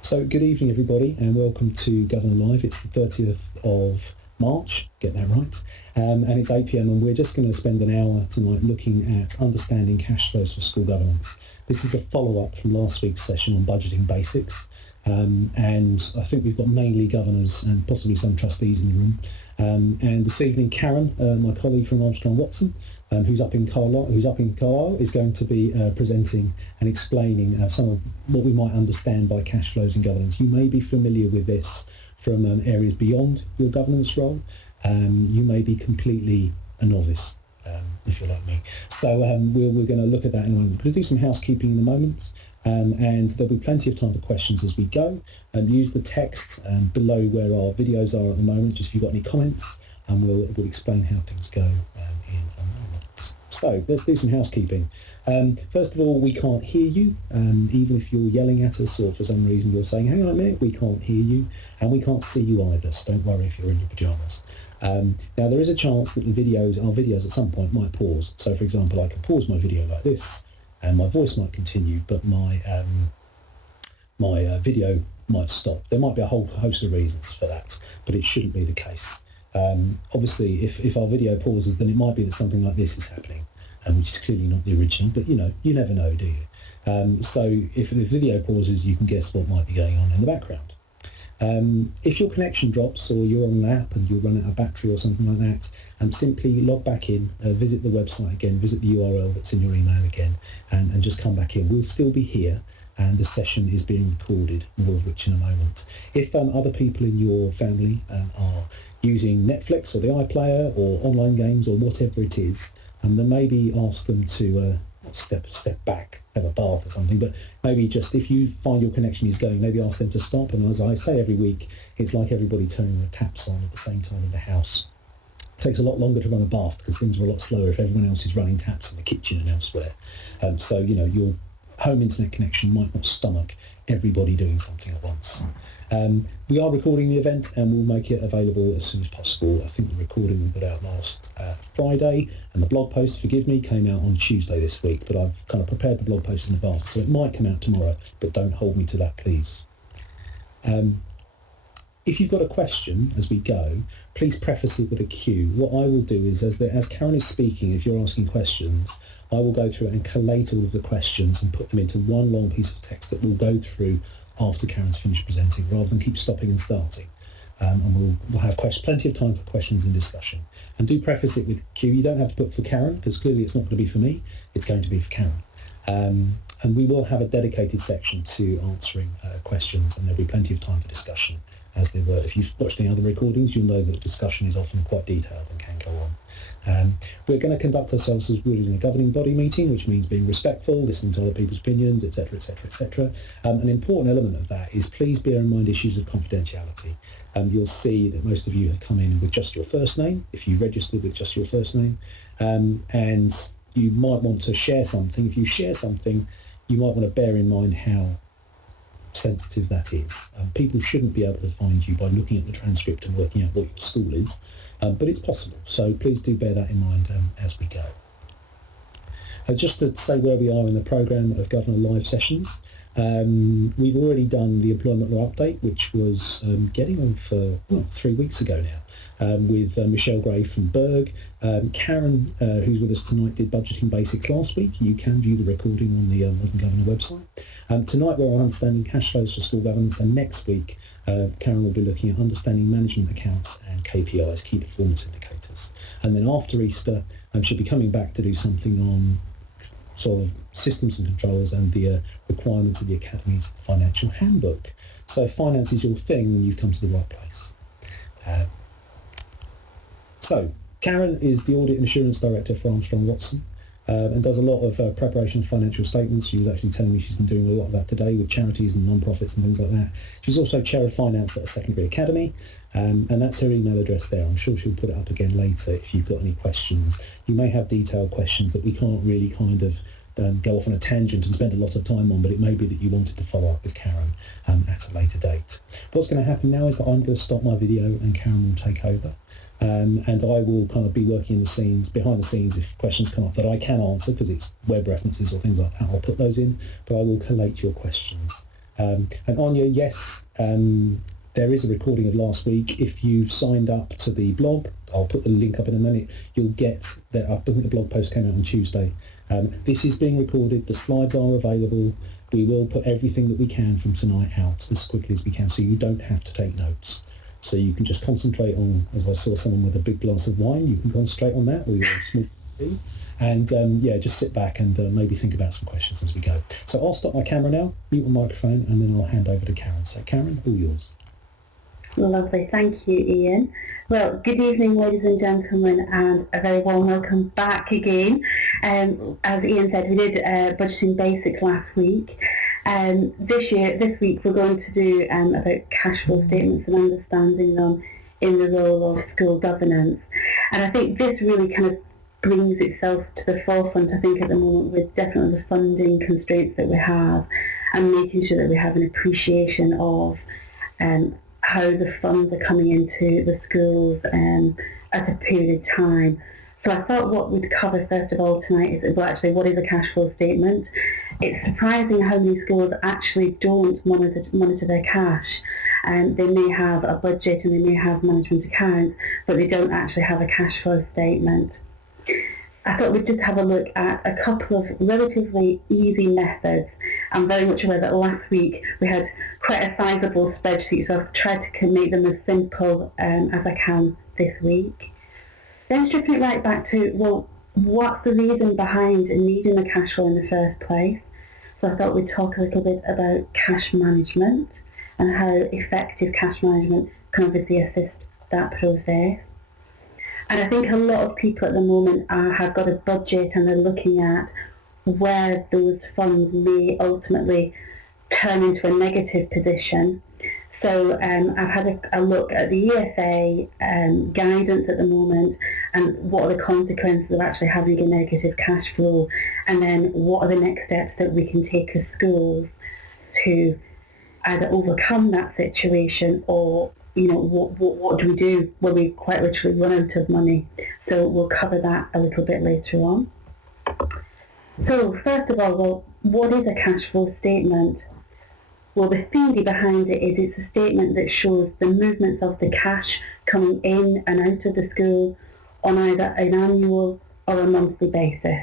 So good evening everybody and welcome to Governor Live. It's the 30th of March, get that right, and it's 8 p.m. and we're just going to spend an hour tonight looking at understanding cash flows for school governance. This is a follow-up from last week's session on budgeting basics, and I think we've got mainly governors and possibly some trustees in the room. And this evening, Karen, my colleague from Armstrong Watson, who's up in Carlisle, is going to be presenting and explaining some of what we might understand by cash flows in governance. You may be familiar with this from areas beyond your governance role. You may be completely a novice, if you're like me. So we're going to look at that in a moment. We're going to do some housekeeping in a moment. And there'll be plenty of time for questions as we go. Use the text below where our videos are at the moment, just if you've got any comments, and we'll explain how things go in a moment. So let's do some housekeeping. First of all, we can't hear you, even if you're yelling at us or for some reason you're saying, hang on a minute, we can't hear you, and we can't see you either, so don't worry if you're in your pyjamas. Now there is a chance that our videos at some point might pause. So for example, I can pause my video like this, and my voice might continue, but my video might stop. There might be a whole host of reasons for that, but it shouldn't be the case. Obviously, if our video pauses, then it might be that something like this is happening, which is clearly not the original, but you never know, do you? So if the video pauses, you can guess what might be going on in the background. If your connection drops or you're on an app and you'll run out of battery or something like that, simply log back in, visit the website again, visit the URL that's in your email again, and just come back in. We'll still be here, and the session is being recorded, more of which in a moment. If other people in your family are using Netflix or the iPlayer or online games or whatever it is, then maybe ask them to step back, have a bath or something, but maybe just if you find your connection is going, maybe ask them to stop. And as I say every week, it's like everybody turning the taps on at the same time in the house. It takes a lot longer to run a bath because things are a lot slower if everyone else is running taps in the kitchen and elsewhere. So your home internet connection might not stomach everybody doing something at once. We are recording the event and we'll make it available as soon as possible. I think the recording we put out last Friday, and the blog post, forgive me, came out on Tuesday this week, but I've kind of prepared the blog post in advance, so it might come out tomorrow, but don't hold me to that, please. If you've got a question as we go, please preface it with a Q. What I will do is, as Karen is speaking, if you're asking questions, I will go through and collate all of the questions and put them into one long piece of text that we'll go through after Karen's finished presenting, rather than keep stopping and starting. And we'll have plenty of time for questions and discussion. And do preface it with Q. You don't have to put for Karen, because clearly it's not going to be for me, it's going to be for Karen. And we will have a dedicated section to answering questions, and there'll be plenty of time for discussion as they were. If you've watched any other recordings, you'll know that the discussion is often quite detailed and can go on. We're going to conduct ourselves as really in a governing body meeting, which means being respectful, listening to other people's opinions, etc., etc., etc. An important element of that is please bear in mind issues of confidentiality. You'll see that most of you have come in with just your first name, if you registered with just your first name, and you might want to share something. If you share something, you might want to bear in mind how sensitive that is. People shouldn't be able to find you by looking at the transcript and working out what your school is, but it's possible, so please do bear that in mind as we go. Just to say where we are in the programme of Governor Live sessions, we've already done the employment law update, which was getting on for 3 weeks ago now, with Michelle Gray from Berg. Karen, who's with us tonight, did budgeting basics last week. You can view the recording on the Modern Governor website. Tonight we're on understanding cash flows for school governance, and next week Karen will be looking at understanding management accounts and KPIs, key performance indicators. And then after Easter, she'll be coming back to do something on sort of systems and controls and the requirements of the Academy's financial handbook. So if finance is your thing, then you've come to the right place. So Karen is the Audit and Assurance Director for Armstrong Watson, and does a lot of preparation of financial statements. She was actually telling me she's been doing a lot of that today with charities and non-profits and things like that. She's also Chair of Finance at a secondary academy, and that's her email address there. I'm sure she'll put it up again later if you've got any questions. You may have detailed questions that we can't really kind of go off on a tangent and spend a lot of time on, but it may be that you wanted to follow up with Karen at a later date. What's going to happen now is that I'm going to stop my video and Karen will take over. And I will kind of be working in the scenes, behind the scenes, if questions come up that I can answer, because it's web references or things like that, I'll put those in, but I will collate your questions. And Anya, yes, there is a recording of last week. If you've signed up to the blog, I'll put the link up in a minute, you'll get that. I think the blog post came out on Tuesday. This is being recorded. The slides are available. We will put everything that we can from tonight out as quickly as we can, so you don't have to take notes. So you can just concentrate on, as I saw someone with a big glass of wine, you can concentrate on that, or your small tea, and just sit back and maybe think about some questions as we go. So I'll stop my camera now, mute my microphone, and then I'll hand over to Karen. So Karen, all yours. Lovely, thank you, Ian. Well, good evening, ladies and gentlemen, and a very warm welcome back again. As Ian said, we did budgeting basics last week. This week, we're going to do about cash flow statements and understanding them in the role of school governance. And I think this really kind of brings itself to the forefront, I think, at the moment, with definitely the funding constraints that we have, and making sure that we have an appreciation of how the funds are coming into the schools at a period of time. So I thought what we'd cover first of all tonight is, well, actually, what is a cash flow statement? It's surprising how many schools actually don't monitor their cash. They may have a budget and they may have management accounts, but they don't actually have a cash flow statement. I thought we'd just have a look at a couple of relatively easy methods. I'm very much aware that last week we had quite a sizable spreadsheet, so I've tried to make them as simple as I can this week. Then stripping it right back to, well, what's the reason behind needing a cash flow in the first place? So I thought we'd talk a little bit about cash management and how effective cash management can obviously assist that process. And I think a lot of people at the moment have got a budget and they're looking at where those funds may ultimately turn into a negative position. So I've had a look at the ESA guidance at the moment, and what are the consequences of actually having a negative cash flow, and then what are the next steps that we can take as schools to either overcome that situation, or what do we do when we quite literally run out of money. So we'll cover that a little bit later on. So first of all, well, what is a cash flow statement? Well, the theory behind it is it's a statement that shows the movements of the cash coming in and out of the school on either an annual or a monthly basis.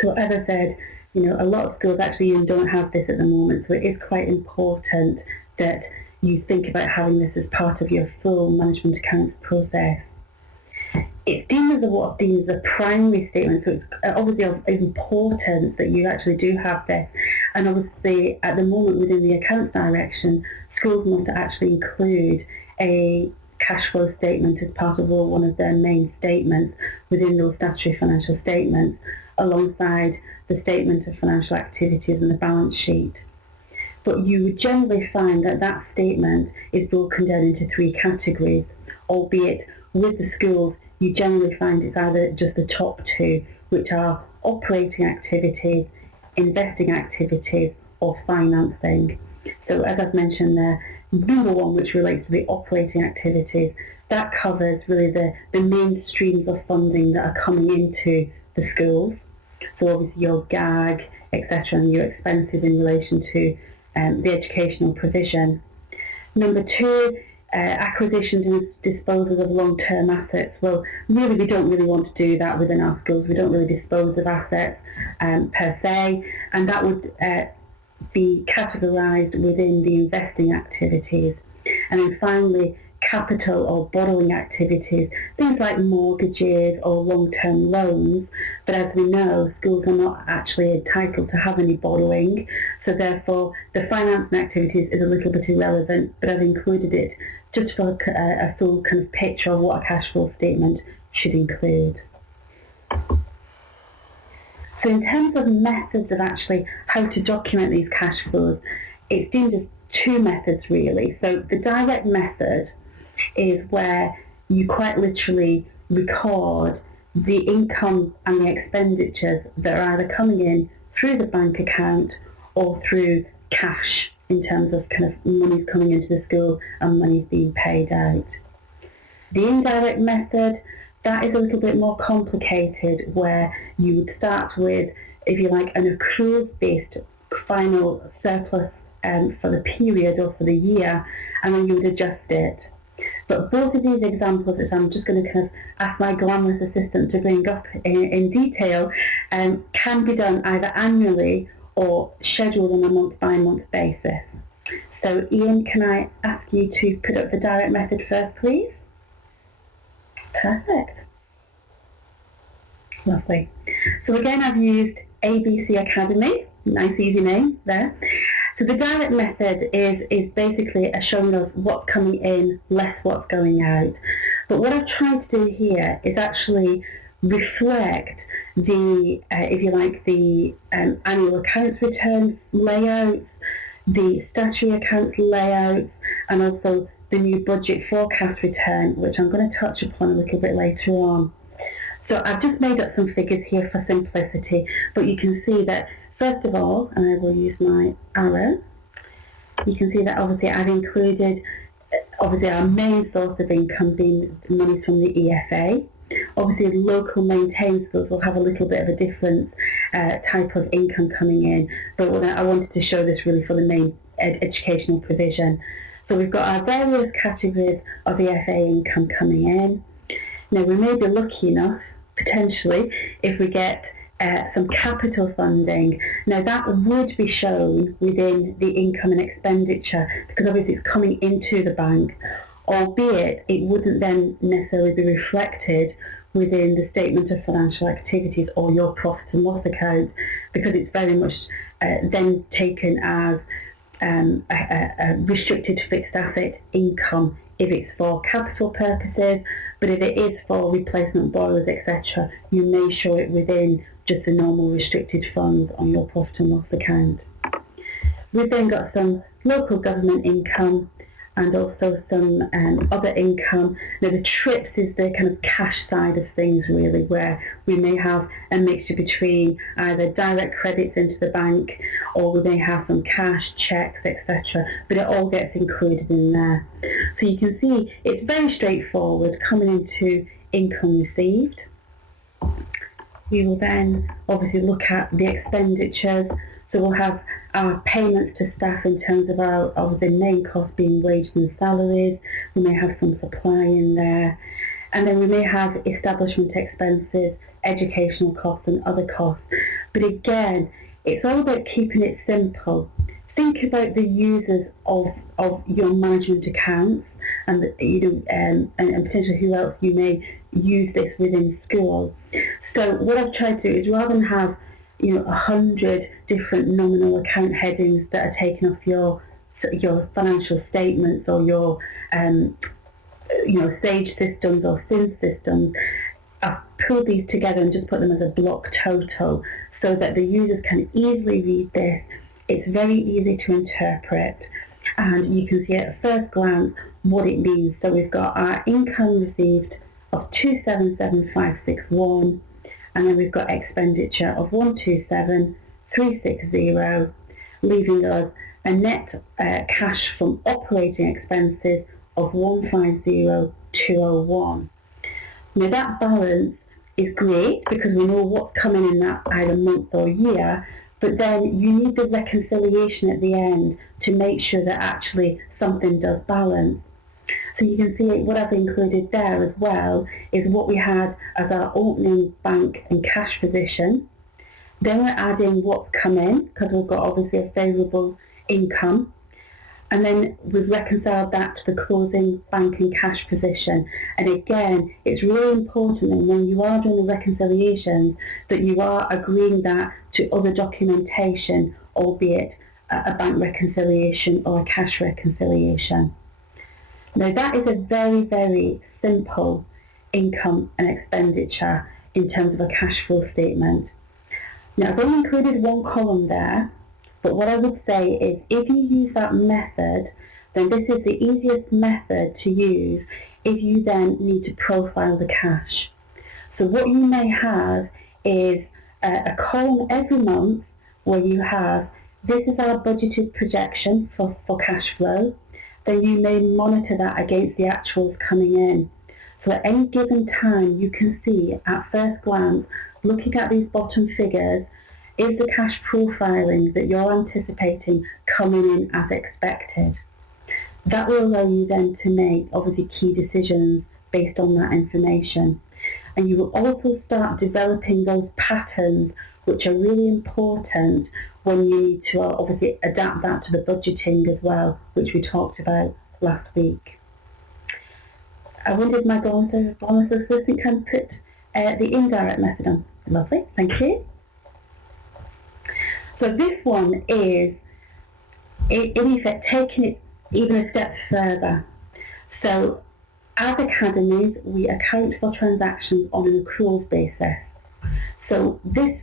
So as I said, a lot of schools actually even don't have this at the moment, so it is quite important that you think about having this as part of your full management accounts process. It's deemed as what's deemed as a primary statement, so it's obviously of importance that you actually do have this. And obviously, at the moment within the accounts direction, schools must actually include a cash flow statement as part of one of their main statements within those statutory financial statements, alongside the statement of financial activities and the balance sheet. But you would generally find that that statement is broken down into three categories, albeit with the schools you generally find it's either just the top two, which are operating activities, investing activities, or financing. So as I've mentioned there, number one, which relates to the operating activities, that covers really the main streams of funding that are coming into the schools. So obviously your GAG, etc., and your expenses in relation to the educational provision. Number two, acquisitions and disposals of long-term assets. Well, really we don't really want to do that within our schools. We don't really dispose of assets per se, and that would be categorised within the investing activities. And then finally, capital or borrowing activities, things like mortgages or long-term loans, but as we know, schools are not actually entitled to have any borrowing, so therefore the financing activities is a little bit irrelevant, but I've included it just for a full kind of picture of what a cash flow statement should include. So in terms of methods of actually how to document these cash flows, it's deemed as two methods really. So the direct method is where you quite literally record the income and the expenditures that are either coming in through the bank account or through cash, in terms of kind of money coming into the school and money being paid out. The indirect method, that is a little bit more complicated, where you would start with, if you like, an accruals-based final surplus for the period or for the year, and then you would adjust it. But both of these examples, which I'm just going to kind of ask my glamorous assistant to bring up in detail, can be done either annually or scheduled on a month-by-month basis. So Ian, can I ask you to put up the direct method first, please? Perfect. Lovely. So again, I've used ABC Academy, nice easy name there. So the direct method is basically a showing of what's coming in, less what's going out. But what I've tried to do here is actually reflect the, if you like, the annual accounts return layouts, the statutory accounts layouts, and also the new budget forecast return, which I'm going to touch upon a little bit later on. So I've just made up some figures here for simplicity, but you can see that, first of all, and I will use my arrow, you can see that obviously I've included, obviously our main source of income being money from the EFA. Obviously local maintained schools will have a little bit of a different type of income coming in, but I wanted to show this really for the main educational provision. So we've got our various categories of EFA income coming in. Now we may be lucky enough, potentially, if we get some capital funding. Now that would be shown within the income and expenditure, because obviously it's coming into the bank, albeit it wouldn't then necessarily be reflected within the statement of financial activities or your profit and loss account, because it's very much then taken as a restricted fixed asset income if it's for capital purposes, but if it is for replacement borrowers, etc., you may show it within just the normal restricted funds on your profit and loss account. We've then got some local government income and also some other income. Now the trips is the kind of cash side of things really, where we may have a mixture between either direct credits into the bank, or we may have some cash, cheques, etc., but it all gets included in there. So you can see it's very straightforward coming into income received. We will then obviously look at the expenditures. So we'll have our payments to staff in terms of the main cost being wages and salaries. We may have some supply in there. And then we may have establishment expenses, educational costs and other costs. But again, it's all about keeping it simple. Think about the users of your management accounts and potentially who else you may use this within schools. So what I've tried to do is, rather than have 100 different nominal account headings that are taken off your financial statements or your Sage systems or SIN systems, I've pulled these together and just put them as a block total so that the users can easily read this. It's very easy to interpret, and you can see at first glance what it means. So we've got our income received of 277,561, and then we've got expenditure of 127,360, leaving us a net cash from operating expenses of 150,201. Now that balance is great because we know what's coming in that either month or year, but then you need the reconciliation at the end to make sure that actually something does balance. So you can see what I've included there as well is what we had as our opening bank and cash position. Then we're adding what's come in, because we've got obviously a favourable income. And then we've reconciled that to the closing bank and cash position. And again, it's really important that when you are doing the reconciliations that you are agreeing that to other documentation, albeit a bank reconciliation or a cash reconciliation. Now that is a very, very simple income and expenditure in terms of a cash flow statement. Now I've only included one column there, but what I would say is if you use that method, then this is the easiest method to use if you then need to profile the cash. So what you may have is a column every month where you have, this is our budgeted projection for cash flow. Then you may monitor that against the actuals coming in. So at any given time you can see at first glance, looking at these bottom figures, is the cash profiling that you're anticipating coming in as expected? That will allow you then to make obviously key decisions based on that information. And you will also start developing those patterns which are really important when you need to obviously adapt that to the budgeting as well, which we talked about last week. I wonder if my bonus assistant can put the indirect method on. Lovely, thank you. So this one is, in effect, taking it even a step further. So as academies, we account for transactions on an accruals basis. So this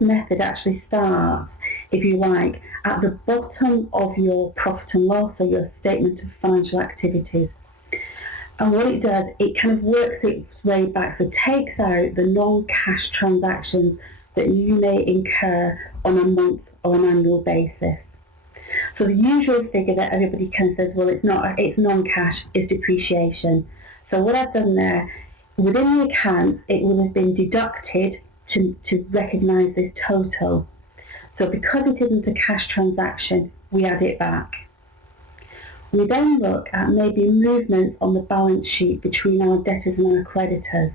method actually starts, if you like, at the bottom of your profit and loss, or your statement of financial activities. And what it does, it kind of works its way back, so takes out the non-cash transactions that you may incur on a month or an annual basis. So the usual figure that everybody kind of says, well, it's non-cash, is depreciation. So what I've done there, within the account, it will have been deducted to recognise this total. So because it isn't a cash transaction, we add it back. We then look at maybe movements on the balance sheet between our debtors and our creditors.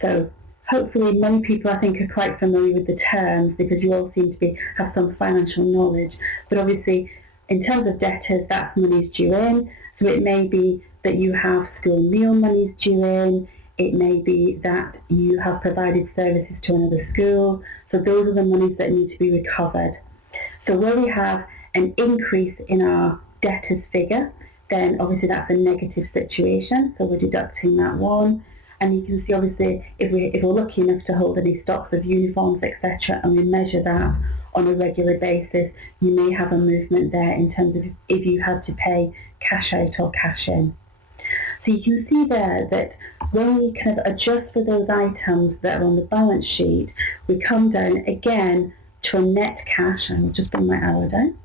So hopefully many people, I think, are quite familiar with the terms, because you all seem to have some financial knowledge. But obviously, in terms of debtors, that's monies due in. So it may be that you have school meal monies due in. It may be that you have provided services to another school. So those are the monies that need to be recovered. So where we have an increase in our debtors figure, then obviously that's a negative situation. So we're deducting that one. And you can see, obviously, if we're lucky enough to hold any stocks of uniforms, etc., and we measure that on a regular basis, you may have a movement there in terms of if you had to pay cash out or cash in. So you can see there that when we kind of adjust for those items that are on the balance sheet, we come down again to a net cash, and I'll just bring my arrow down.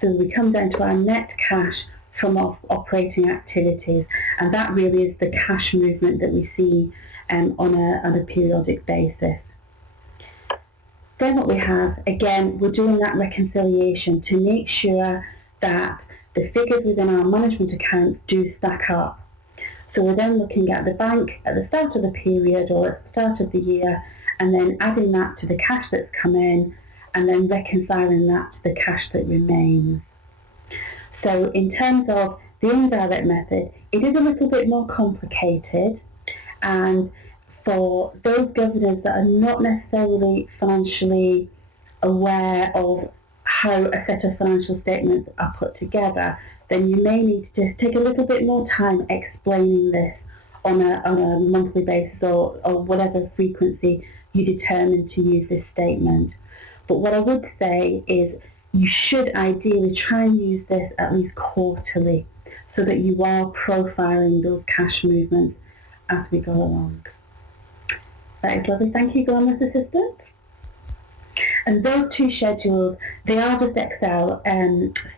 So we come down to our net cash from operating activities, and that really is the cash movement that we see on a periodic basis. Then what we have, again, we're doing that reconciliation to make sure that the figures within our management accounts do stack up. So we're then looking at the bank at the start of the period or at the start of the year, and then adding that to the cash that's come in, and then reconciling that to the cash that remains. So in terms of the indirect method, it is a little bit more complicated, and for those governors that are not necessarily financially aware of how a set of financial statements are put together, then you may need to just take a little bit more time explaining this on a monthly basis or whatever frequency you determine to use this statement. But what I would say is you should ideally try and use this at least quarterly, so that you are profiling those cash movements as we go along. That is lovely. Thank you, Glamorous Assistant. And those two schedules, they are just Excel,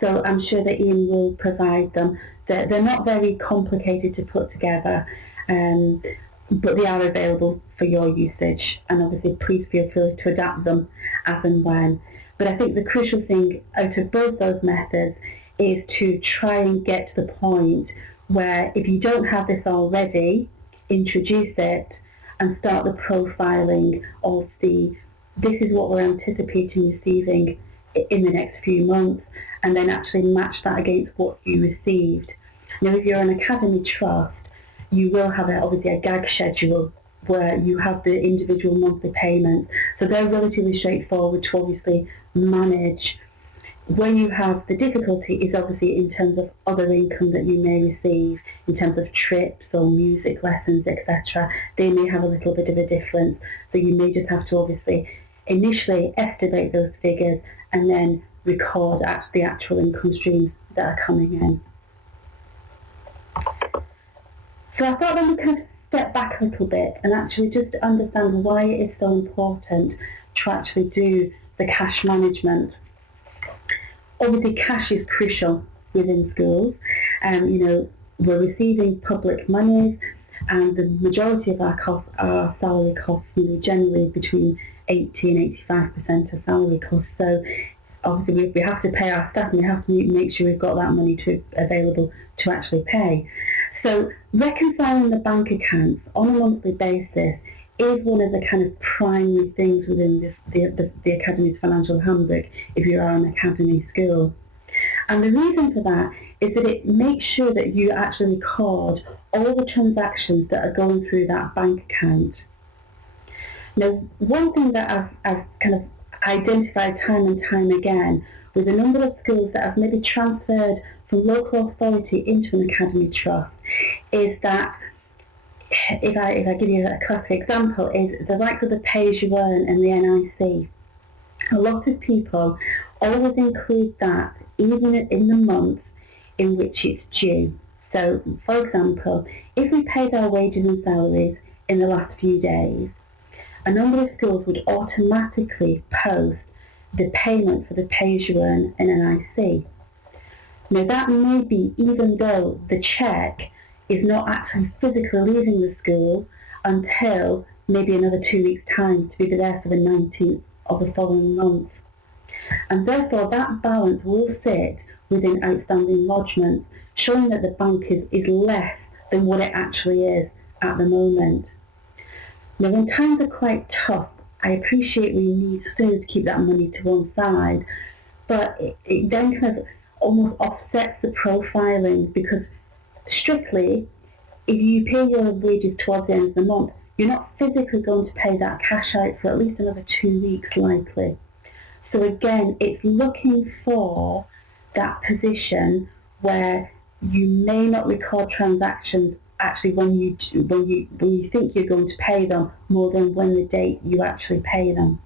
so I'm sure that Ian will provide them. They're not very complicated to put together, but they are available for your usage, and obviously please feel free to adapt them as and when. But I think the crucial thing out of both those methods is to try and get to the point where, if you don't have this already, introduce it and start the profiling of this is what we're anticipating receiving in the next few months, and then actually match that against what you received. Now, if you're an academy trust, you will have obviously a gag schedule where you have the individual monthly payments. So they're relatively straightforward to obviously manage. Where you have the difficulty is obviously in terms of other income that you may receive, in terms of trips or music lessons, etc. They may have a little bit of a difference. So you may just have to obviously initially estimate those figures and then record the actual income streams that are coming in. So I thought then we kind of step back a little bit and actually just understand why it is so important to actually do the cash management. Obviously, cash is crucial within schools. We're receiving public monies, and the majority of our costs are salary costs, generally between 80 and 85% of salary costs. So obviously we have to pay our staff, and we have to make sure we've got that money available to actually pay. So reconciling the bank accounts on a monthly basis is one of the kind of primary things within the Academy's financial handbook if you are an academy school. And the reason for that is that it makes sure that you actually record all the transactions that are going through that bank account. Now, one thing that I've kind of identified time and time again with a number of schools that have maybe transferred from local authority into an academy trust is that, if I give you a classic example, is the likes of the pay-as-you-earn and the NIC. A lot of people always include that even in the month in which it's due. So, for example, if we paid our wages and salaries in the last few days, a number of schools would automatically post the payment for the pay-as-you-earn and NIC. Now that may be even though the cheque is not actually physically leaving the school until maybe another 2 weeks' time to be there for the 19th of the following month. And therefore that balance will sit within outstanding lodgements, showing that the bank is less than what it actually is at the moment. Now when times are quite tough, I appreciate we need still to keep that money to one side, but it then kind of almost offsets the profiling, because strictly, if you pay your wages towards the end of the month, you're not physically going to pay that cash out for at least another 2 weeks likely. So again, it's looking for that position where you may not record transactions actually when you think you're going to pay them more than when the date you actually pay them.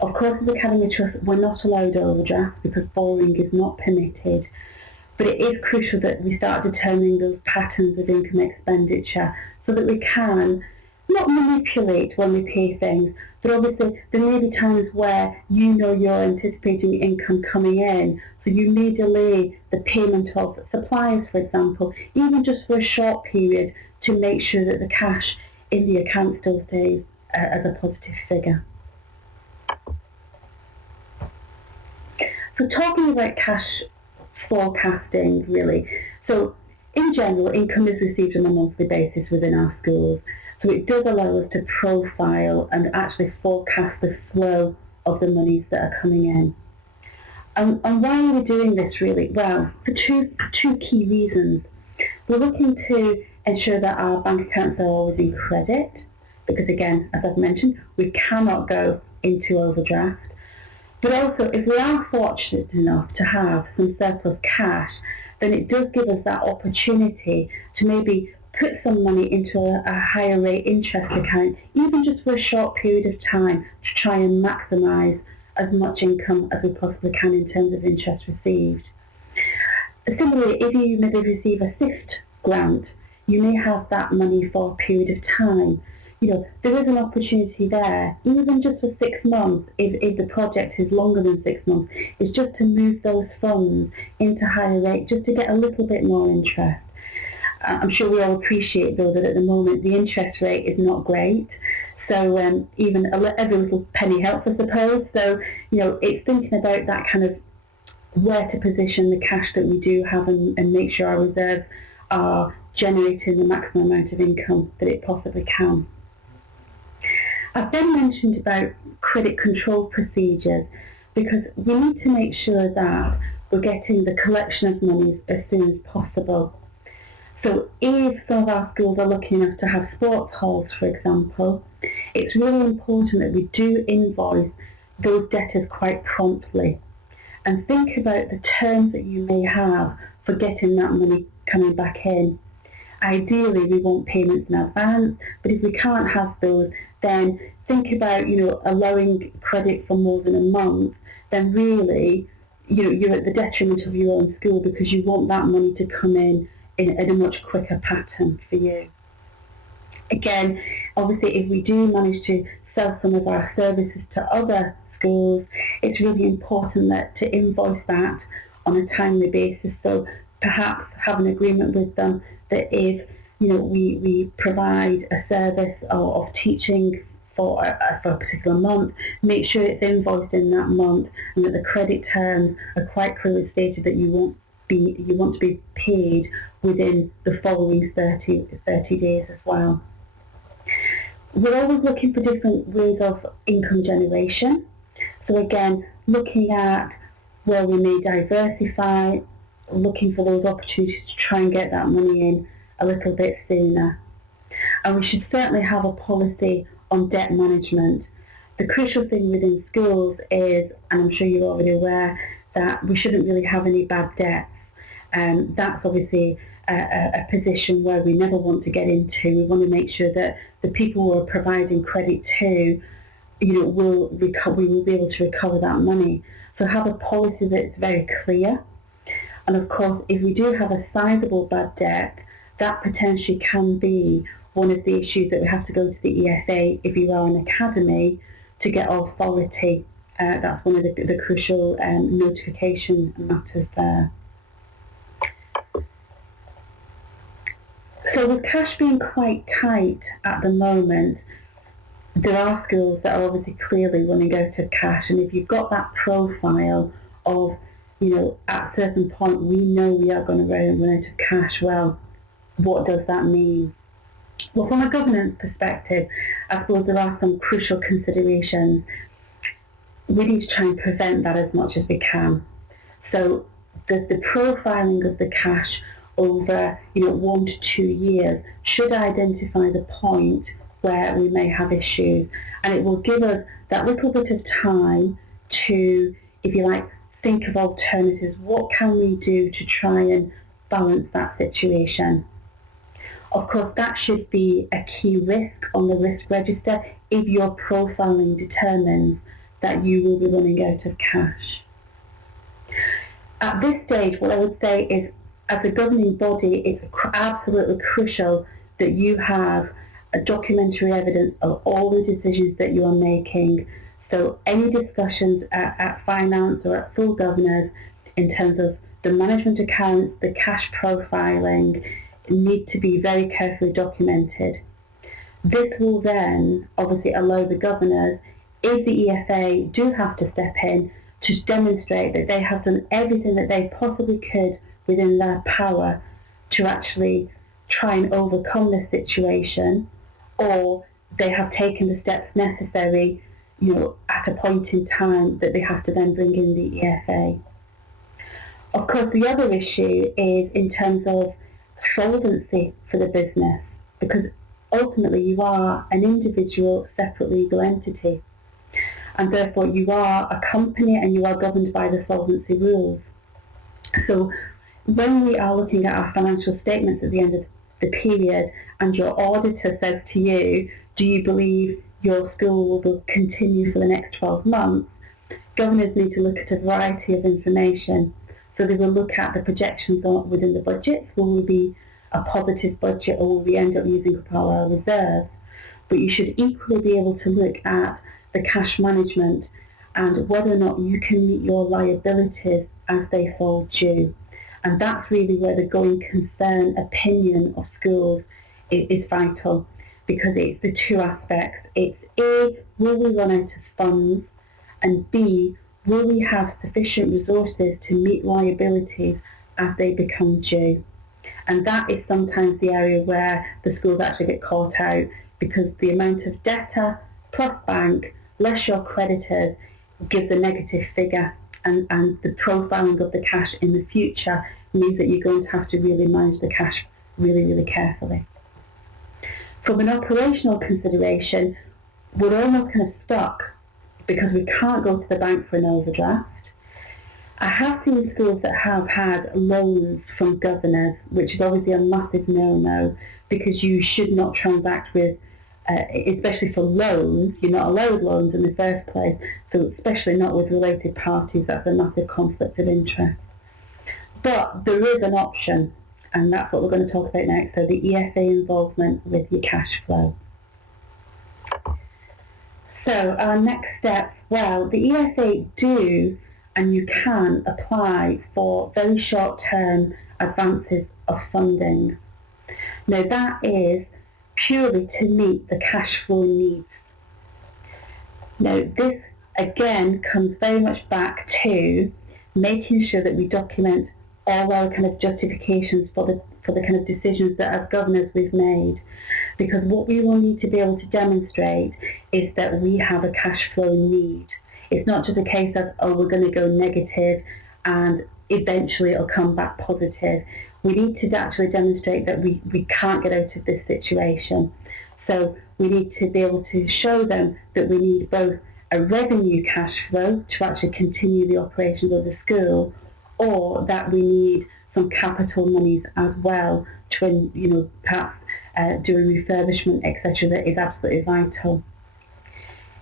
Of course, as Academy Trust, we're not allowed overdraft because borrowing is not permitted, but it is crucial that we start determining those patterns of income expenditure so that we can not manipulate when we pay things, but obviously there may be times where you know you're anticipating income coming in, so you may delay the payment of suppliers, for example, even just for a short period to make sure that the cash in the account still stays as a positive figure. So talking about cash forecasting really, so in general income is received on a monthly basis within our schools, so it does allow us to profile and actually forecast the flow of the monies that are coming in. And why are we doing this really? Well, for two key reasons. We're looking to ensure that our bank accounts are always in credit, because again, as I've mentioned, we cannot go into overdraft. But also, if we are fortunate enough to have some surplus cash, then it does give us that opportunity to maybe put some money into a higher rate interest account, even just for a short period of time, to try and maximise as much income as we possibly can in terms of interest received. Similarly, if you maybe receive a SIFT grant, you may have that money for a period of time. You know, there is an opportunity there, even just for 6 months, if the project is longer than 6 months, is just to move those funds into higher rate, just to get a little bit more interest. I'm sure we all appreciate, though, that at the moment the interest rate is not great. So even every little penny helps, I suppose. So, you know, it's thinking about that kind of where to position the cash that we do have and make sure our reserves are generating the maximum amount of income that it possibly can. I've then mentioned about credit control procedures, because we need to make sure that we're getting the collection of monies as soon as possible. So if some of our schools are lucky enough to have sports halls, for example, it's really important that we do invoice those debtors quite promptly, and think about the terms that you may have for getting that money coming back in. Ideally, we want payments in advance, but if we can't have those, then think about, you know, allowing credit for more than a month. Then really, you know, you're at the detriment of your own school, because you want that money to come in a much quicker pattern for you. Again, obviously, if we do manage to sell some of our services to other schools, it's really important that to invoice that on a timely basis. So perhaps have an agreement with them that if, you know, we provide a service of teaching for a particular month, make sure it's invoiced in that month and that the credit terms are quite clearly stated that you want to be paid within the following 30 days as well. We're always looking for different ways of income generation. So again, looking at where we may diversify, looking for those opportunities to try and get that money in a little bit sooner. And we should certainly have a policy on debt management. The crucial thing within schools is, and I'm sure you're already aware, that we shouldn't really have any bad debts. That's obviously a position where we never want to get into. We want to make sure that the people we're providing credit to, we will be able to recover that money. So have a policy that's very clear. And of course, if we do have a sizable bad debt, that potentially can be one of the issues that we have to go to the EFA if you are an academy to get authority. That's one of the crucial notification matters there. So with cash being quite tight at the moment, there are schools that are obviously clearly running out of cash, and if you've got that profile of, at a certain point we know we are going to run out of cash, well, what does that mean? Well, from a governance perspective, I suppose there are some crucial considerations. We need to try and prevent that as much as we can. So the profiling of the cash over 1 to 2 years should identify the point where we may have issues, and it will give us that little bit of time to, if you like, think of alternatives. What can we do to try and balance that situation? Of course, that should be a key risk on the risk register if your profiling determines that you will be running out of cash. At this stage, what I would say is, as a governing body, it's absolutely crucial that you have a documentary evidence of all the decisions that you are making. So any discussions at finance or at full governors in terms of the management accounts, the cash profiling, need to be very carefully documented. This will then obviously allow the governors, if the EFA do have to step in, to demonstrate that they have done everything that they possibly could within their power to actually try and overcome this situation, or they have taken the steps necessary, at a point in time that they have to then bring in the EFA. Of course, the other issue is in terms of solvency for the business, because ultimately you are an individual separate legal entity, and therefore you are a company and you are governed by the solvency rules. So when we are looking at our financial statements at the end of the period and your auditor says to you, do you believe your school will continue for the next 12 months, governors need to look at a variety of information. So they will look at the projections within the budget. Will we be a positive budget, or will we end up using up our reserves? But you should equally be able to look at the cash management and whether or not you can meet your liabilities as they fall due. And that's really where the going concern opinion of schools is vital, because it's the two aspects. It's A, will we run out of funds? And B, will we have sufficient resources to meet liabilities as they become due? And that is sometimes the area where the schools actually get caught out, because the amount of debtor plus bank less your creditors gives a negative figure, and the profiling of the cash in the future means that you're going to have to really manage the cash really, really carefully. From an operational consideration, we're almost kind of stuck because we can't go to the bank for an overdraft. I have seen schools that have had loans from governors, which is obviously a massive no-no, because you should not transact with, especially for loans, you're not allowed loans in the first place, so especially not with related parties. That's a massive conflict of interest. But there is an option, and that's what we're going to talk about next, so the EFA involvement with your cash flow. So our next step, well, the EFA do and you can apply for very short-term advances of funding. Now that is purely to meet the cash flow needs Now, this again comes very much back to making sure that we document all our kind of justifications for the kind of decisions that as governors we've made, because what we will need to be able to demonstrate is that we have a cash flow need. It's not just a case of, oh, we're going to go negative and eventually it'll come back positive. We need to actually demonstrate that we can't get out of this situation. So we need to be able to show them that we need both a revenue cash flow to actually continue the operations of the school, or that we need some capital monies as well to, perhaps do a refurbishment, etc. That is absolutely vital.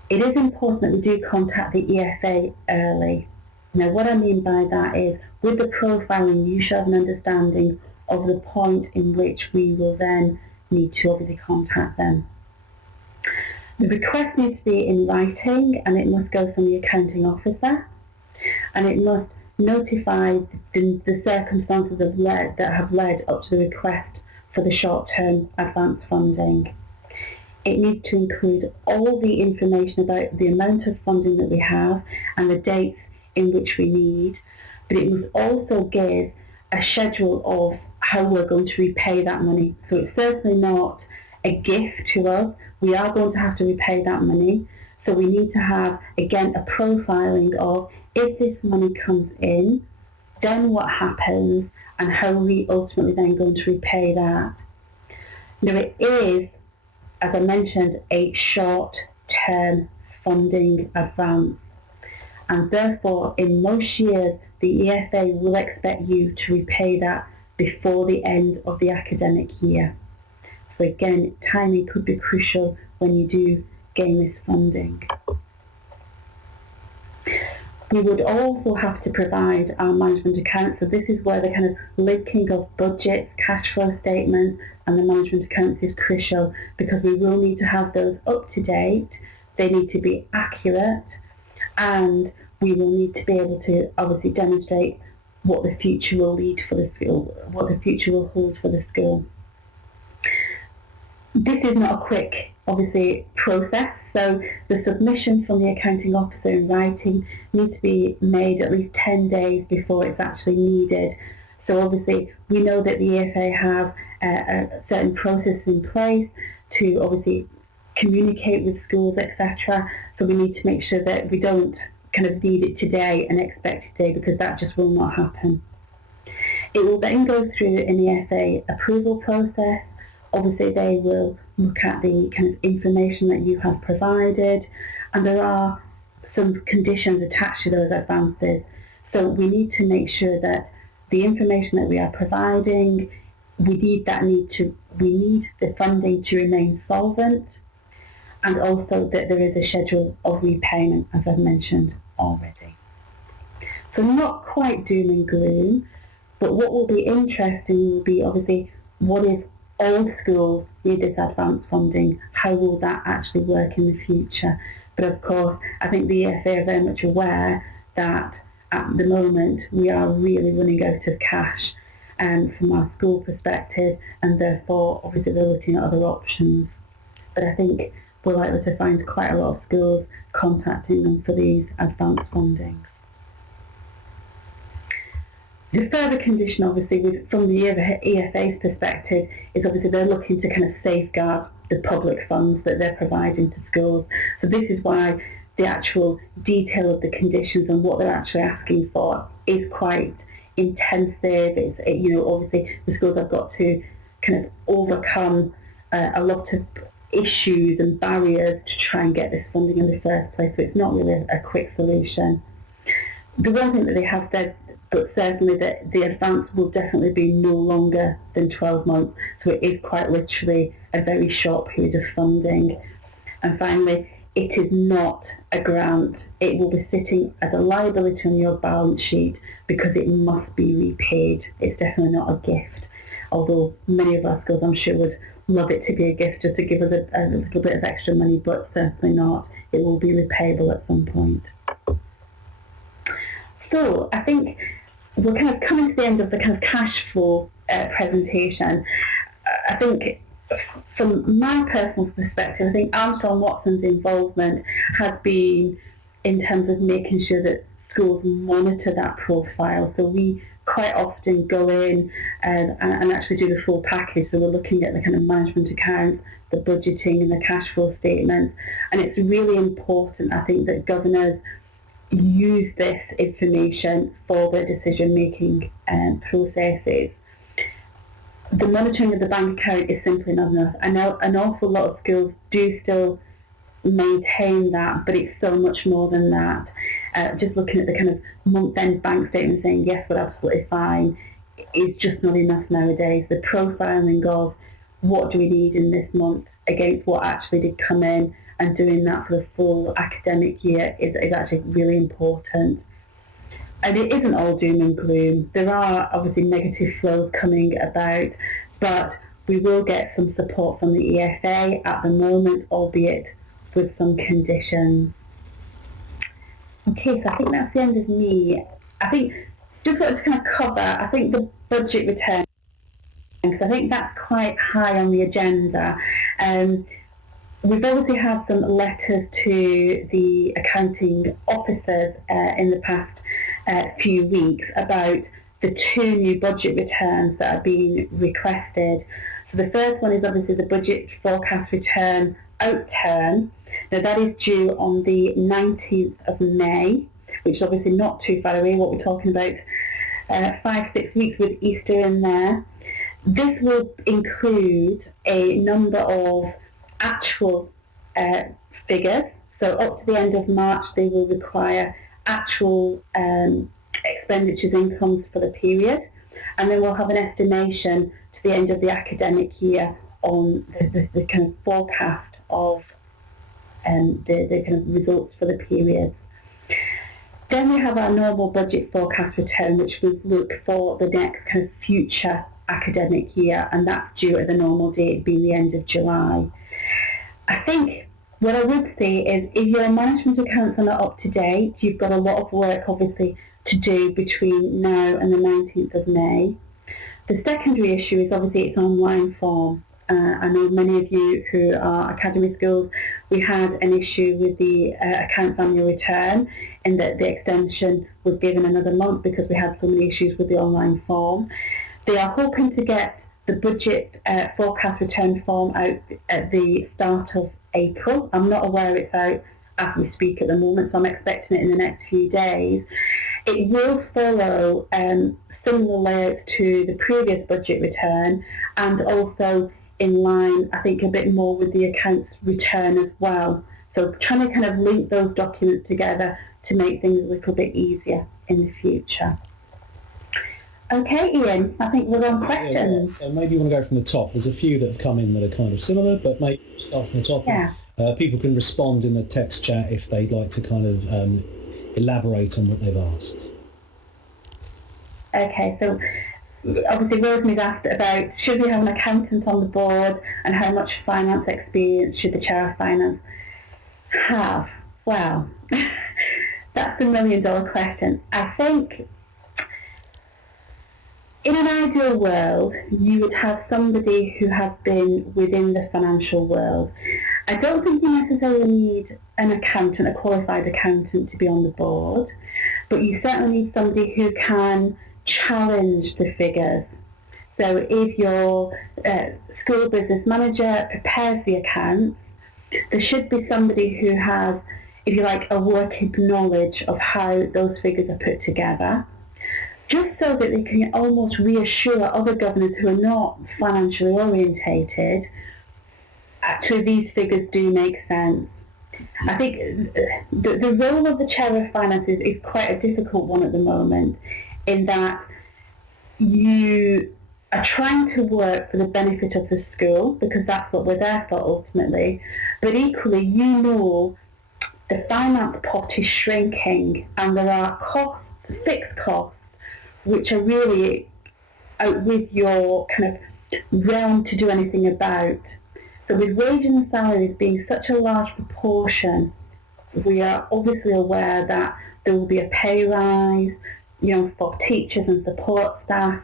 It is important that we do contact the EFA early. Now, what I mean by that is, with the profiling, you should have an understanding of the point in which we will then need to obviously contact them. The request needs to be in writing, and it must go from the accounting officer, and it must notify the circumstances that have led up to the request for the short-term advance funding. It needs to include all the information about the amount of funding that we have and the dates in which we need, but it must also give a schedule of how we're going to repay that money. So it's certainly not a gift to us. We are going to have to repay that money. So we need to have, again, a profiling of, if this money comes in, then what happens and how are we ultimately then going to repay that. Now, it is, as I mentioned, a short-term funding advance, and therefore in most years the EFA will expect you to repay that before the end of the academic year. So again, timing could be crucial when you do gain this funding. We would also have to provide our management accounts. So this is where the kind of linking of budgets, cash flow statements and the management accounts is crucial, because we will need to have those up to date, they need to be accurate, and we will need to be able to obviously demonstrate what the future will lead for the school, what the future will hold for the school. This is not a quick, obviously, process, so the submission from the accounting officer in writing needs to be made at least 10 days before it's actually needed. So obviously we know that the EFA have a certain process in place to obviously communicate with schools, etc. So we need to make sure that we don't kind of need it today and expect it today, because that just will not happen. It will then go through an EFA approval process. Obviously they will look at the kind of information that you have provided, and there are some conditions attached to those advances. So we need to make sure that the information that we are providing, we need the funding to remain solvent, and also that there is a schedule of repayment, as I've mentioned already. So not quite doom and gloom, but what will be interesting will be obviously what if all schools need this advance funding, how will that actually work in the future? But of course, I think the EFA are very much aware that at the moment we are really running out of cash from our school perspective, and therefore obviously they're looking at other options. But I think we're likely to find quite a lot of schools contacting them for these advance fundings. The further condition, obviously, from the EFA's perspective, is obviously they're looking to kind of safeguard the public funds that they're providing to schools. So this is why the actual detail of the conditions and what they're actually asking for is quite intensive. Obviously the schools have got to kind of overcome a lot of issues and barriers to try and get this funding in the first place. So it's not really a quick solution. The one thing that they have said, but certainly that the advance will definitely be no longer than 12 months. So it is quite literally a very short period of funding. And finally, it is not a grant. It will be sitting as a liability on your balance sheet because it must be repaid. It's definitely not a gift. Although many of our schools, I'm sure, would love it to be a gift just to give us a little bit of extra money, but certainly not. It will be repayable at some point. So I think we're kind of coming to the end of the kind of cash flow presentation. I think from my personal perspective, I think Armstrong Watson's involvement has been in terms of making sure that schools monitor that profile. So we quite often go in and actually do the full package. So we're looking at the kind of management accounts, the budgeting and the cash flow statements. And it's really important, I think, that governors use this information for their decision-making processes. The monitoring of the bank account is simply not enough. I know an awful lot of schools do still maintain that, but it's so much more than that. Just looking at the kind of month-end bank statement saying, yes, we're absolutely fine, is just not enough nowadays. The profiling of what do we need in this month against what actually did come in, and doing that for the full academic year is actually really important. And it isn't all doom and gloom. There are obviously negative flows coming about, but we will get some support from the EFA at the moment, albeit with some conditions. Okay, so I think that's the end of me. I think just wanted to kind of cover, I think the budget return, because I think that's quite high on the agenda. We've obviously had some letters to the accounting officers in the past few weeks about the 2 new budget returns that are being requested. So the first one is obviously the budget forecast return outturn. Now that is due on the 19th of May, which is obviously not too far away. What we're talking about, 5-6 weeks with Easter in there. This will include a number of actual figures. So up to the end of March, they will require actual expenditures incomes for the period, and then we'll have an estimation to the end of the academic year on the kind of forecast of the kind of results for the period. Then we have our normal budget forecast return, which will look for the next kind of future academic year, and that's due at the normal date being the end of July. I think what I would say is if your management accounts are not up to date, you've got a lot of work obviously to do between now and the 19th of May. The secondary issue is obviously it's an online form. I know many of you who are academy schools, we had an issue with the accounts annual return in that the extension was given another month because we had so many issues with the online form. They are hoping to get the budget forecast return form out at the start of April. I'm not aware it's out as we speak at the moment, so I'm expecting it in the next few days. It will follow similar layouts to the previous budget return, and also in line, I think, a bit more with the accounts return as well. So trying to kind of link those documents together to make things a little bit easier in the future. Okay, Ian, I think we're on questions. Yeah, so maybe you want to go from the top. There's a few that have come in that are kind of similar, but maybe start from the top. Yeah. People can respond in the text chat if they'd like to kind of elaborate on what they've asked. Okay, so obviously Rosemary's asked about should we have an accountant on the board and how much finance experience should the chair of finance have? Well, that's the $1 million question. I think in an ideal world, you would have somebody who has been within the financial world. I don't think you necessarily need an accountant, a qualified accountant, to be on the board, but you certainly need somebody who can challenge the figures. So if your school business manager prepares the accounts, there should be somebody who has, if you like, a working knowledge of how those figures are put together, just so that they can almost reassure other governors who are not financially orientated, actually these figures do make sense. I think the role of the chair of finances is quite a difficult one at the moment, in that you are trying to work for the benefit of the school, because that's what we're there for ultimately, but equally you know the finance pot is shrinking and there are costs, fixed costs, which are really out with your kind of realm to do anything about. So with wages and salaries being such a large proportion, we are obviously aware that there will be a pay rise, for teachers and support staff.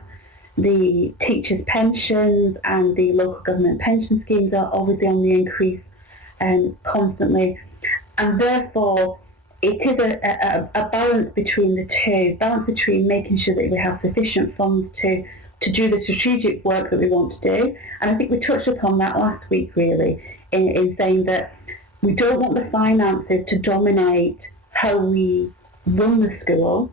the teachers' pensions and the local government pension schemes are obviously on the increase constantly, and therefore it is a balance between the two, balance between making sure that we have sufficient funds to do the strategic work that we want to do. And I think we touched upon that last week really in saying that we don't want the finances to dominate how we run the school,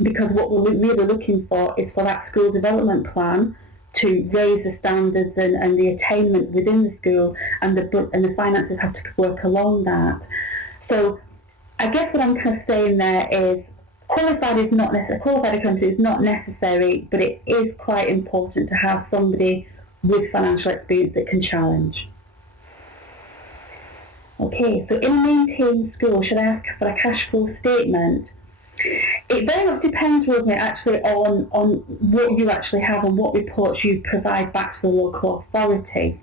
because what we're really looking for is for that school development plan to raise the standards and the attainment within the school, and the finances have to work along that. So I guess what I'm kind of saying there is qualified accountant is not necessary, but it is quite important to have somebody with financial experience that can challenge. Okay, so in a maintained school, should I ask for a cash flow statement? It very much depends, Rosemary, actually on what you actually have and what reports you provide back to the local authority.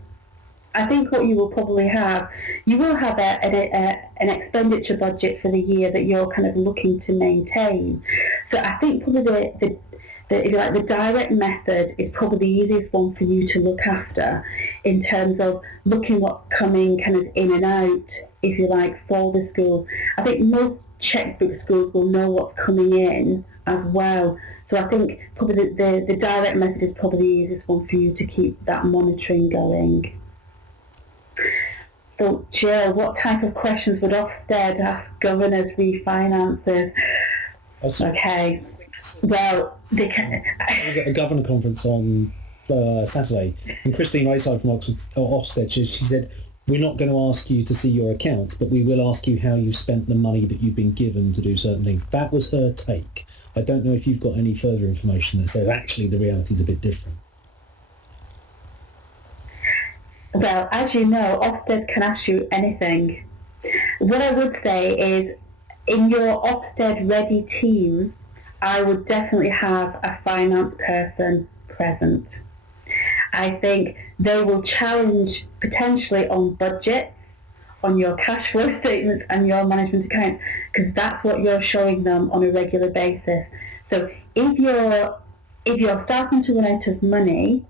I think what you will probably have, you will have an expenditure budget for the year that you're kind of looking to maintain. So I think probably the direct method is probably the easiest one for you to look after in terms of looking what's coming kind of in and out, if you like, for the school. I think most checkbook schools will know what's coming in as well. So I think probably the direct method is probably the easiest one for you to keep that monitoring going. So Jill, what type of questions would Ofsted ask governors refinances? Okay. Well, they can. I was at a governor conference on Saturday, and Christine Wayside from Ofsted, she said, we're not going to ask you to see your accounts, but we will ask you how you've spent the money that you've been given to do certain things. That was her take. I don't know if you've got any further information that says actually the reality is a bit different. Well, as you know, Ofsted can ask you anything. What I would say is, in your Ofsted Ready team, I would definitely have a finance person present. I think they will challenge potentially on budgets, on your cash flow statements and your management account, because that's what you're showing them on a regular basis. So if you're starting to run out of money,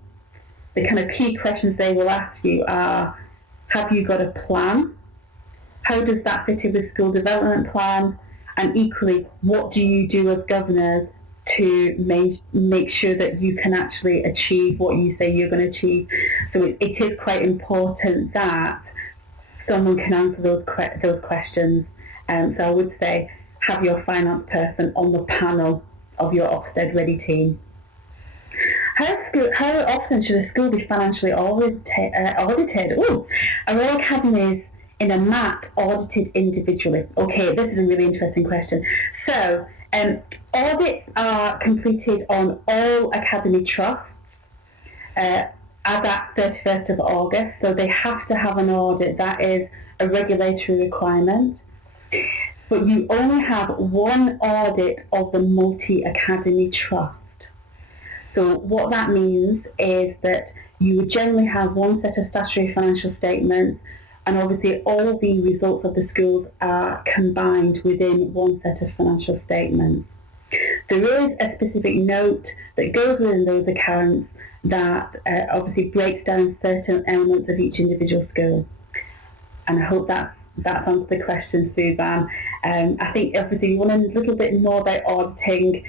the kind of key questions they will ask you are, have you got a plan? How does that fit in with school development plan? And equally, what do you do as governors to make sure that you can actually achieve what you say you're going to achieve? So it is quite important that someone can answer those questions. So I would say have your finance person on the panel of your Ofsted Ready team. How often should a school be financially audited? Are all academies in a MAP audited individually? Okay, this is a really interesting question. So audits are completed on all academy trusts as at 31st of August, so they have to have an audit. That is a regulatory requirement. But you only have one audit of the multi-academy trust. So what that means is that you would generally have one set of statutory financial statements, and obviously all the results of the schools are combined within one set of financial statements. There is a specific note that goes within those accounts that obviously breaks down certain elements of each individual school. And I hope that answers the question, Suzanne. I think obviously you want a little bit more about auditing,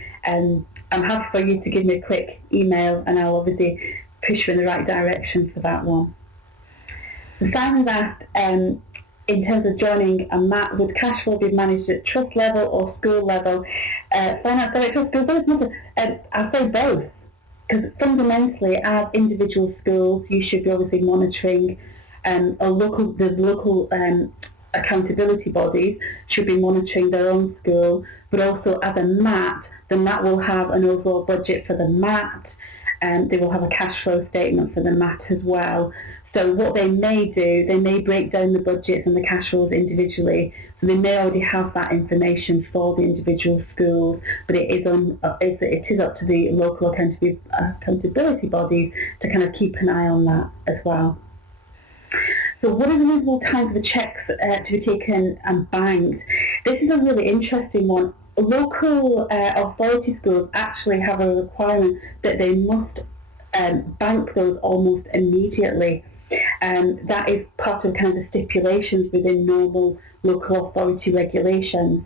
I'm happy for you to give me a quick email and I'll obviously push you in the right direction for that one. Simon asked, in terms of joining a MAP, would cash flow be managed at trust level or school level? Finance director, school level? I'll say both, because fundamentally as individual schools you should be obviously monitoring, the local accountability bodies should be monitoring their own school, but also as a MAP, the MAP will have an overall budget for the MAP, and they will have a cash flow statement for the MAP as well. So what they may do, they may break down the budgets and the cash flows individually, so they may already have that information for the individual schools, but it is up to the local accountability bodies to kind of keep an eye on that as well. So what is the reasonable time for the cheques to be taken and banked? This is a really interesting one. local authority schools actually have a requirement that they must bank those almost immediately. That is part of kind of the stipulations within normal local authority regulations.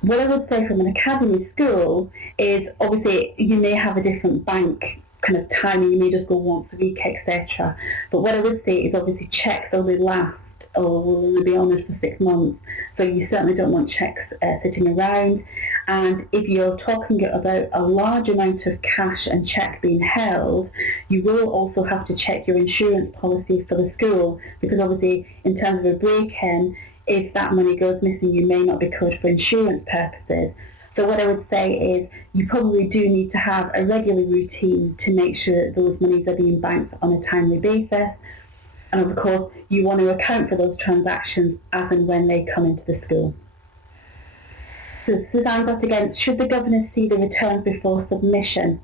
What I would say from an academy school is, obviously you may have a different bank kind of timing, you may just go once a week, etc. But what I would say is, obviously checks only last, or will only be honoured for 6 months, so you certainly don't want checks sitting around. And if you're talking about a large amount of cash and cheque being held, you will also have to check your insurance policy for the school, because obviously in terms of a break-in, if that money goes missing, you may not be covered for insurance purposes. So what I would say is, you probably do need to have a regular routine to make sure that those monies are being banked on a timely basis. And of course, you want to account for those transactions as and when they come into the school. So Suzanne got again, should the governors see the returns before submission?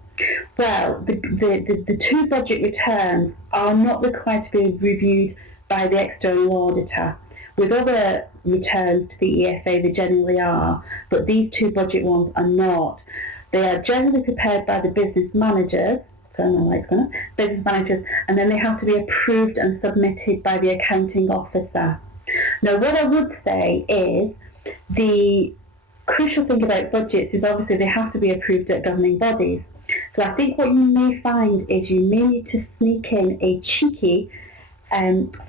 Well, the two budget returns are not required to be reviewed by the external auditor. With other returns to the EFA, they generally are, but these two budget ones are not. They are generally prepared by the business managers, business managers, and then they have to be approved and submitted by the accounting officer. Now, what I would say is, the crucial thing about budgets is obviously they have to be approved at governing bodies. So I think what you may find is you may need to sneak in a cheeky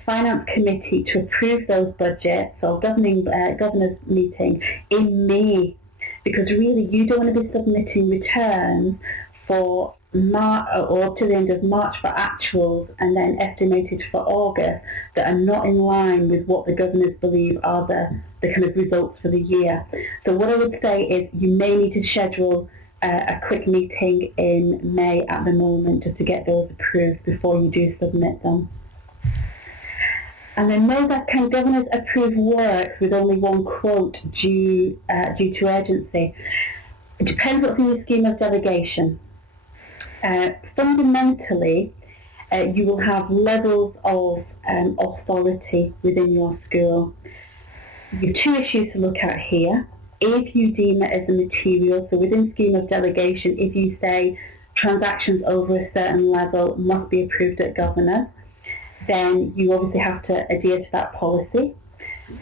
finance committee to approve those budgets, or governors meeting in May, because really you don't want to be submitting returns for March or up to the end of March for actuals, and then estimated for August, that are not in line with what the governors believe are the kind of results for the year. So what I would say is, you may need to schedule a quick meeting in May at the moment, just to get those approved before you do submit them. And then know that can governors approve works with only one quote due to urgency? It depends what's in your scheme of delegation. Fundamentally, you will have levels of authority within your school. You have two issues to look at here. If you deem it as a material, so within scheme of delegation, if you say transactions over a certain level must be approved at governors, then you obviously have to adhere to that policy.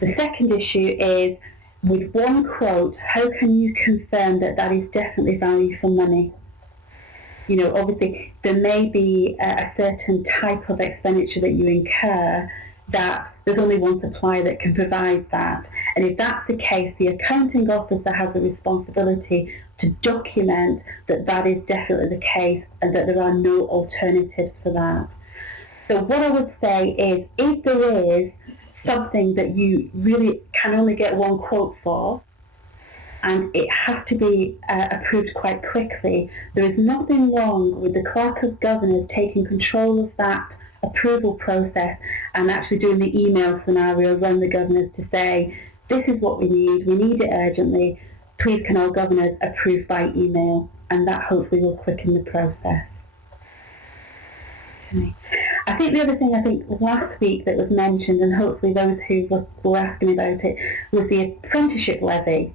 The second issue is, with one quote, how can you confirm that that is definitely value for money? You know, obviously there may be a certain type of expenditure that you incur that there's only one supplier that can provide that. And if that's the case, the accounting officer has a responsibility to document that that is definitely the case and that there are no alternatives for that. So what I would say is, if there is something that you really can only get one quote for, and it has to be approved quite quickly, there is nothing wrong with the Clerk of Governors taking control of that approval process and actually doing the email scenario around the governors to say, this is what we need it urgently, please can our governors approve by email, and that hopefully will quicken the process. Okay. I think the other thing last week that was mentioned, and hopefully those who were asking about it, was the apprenticeship levy.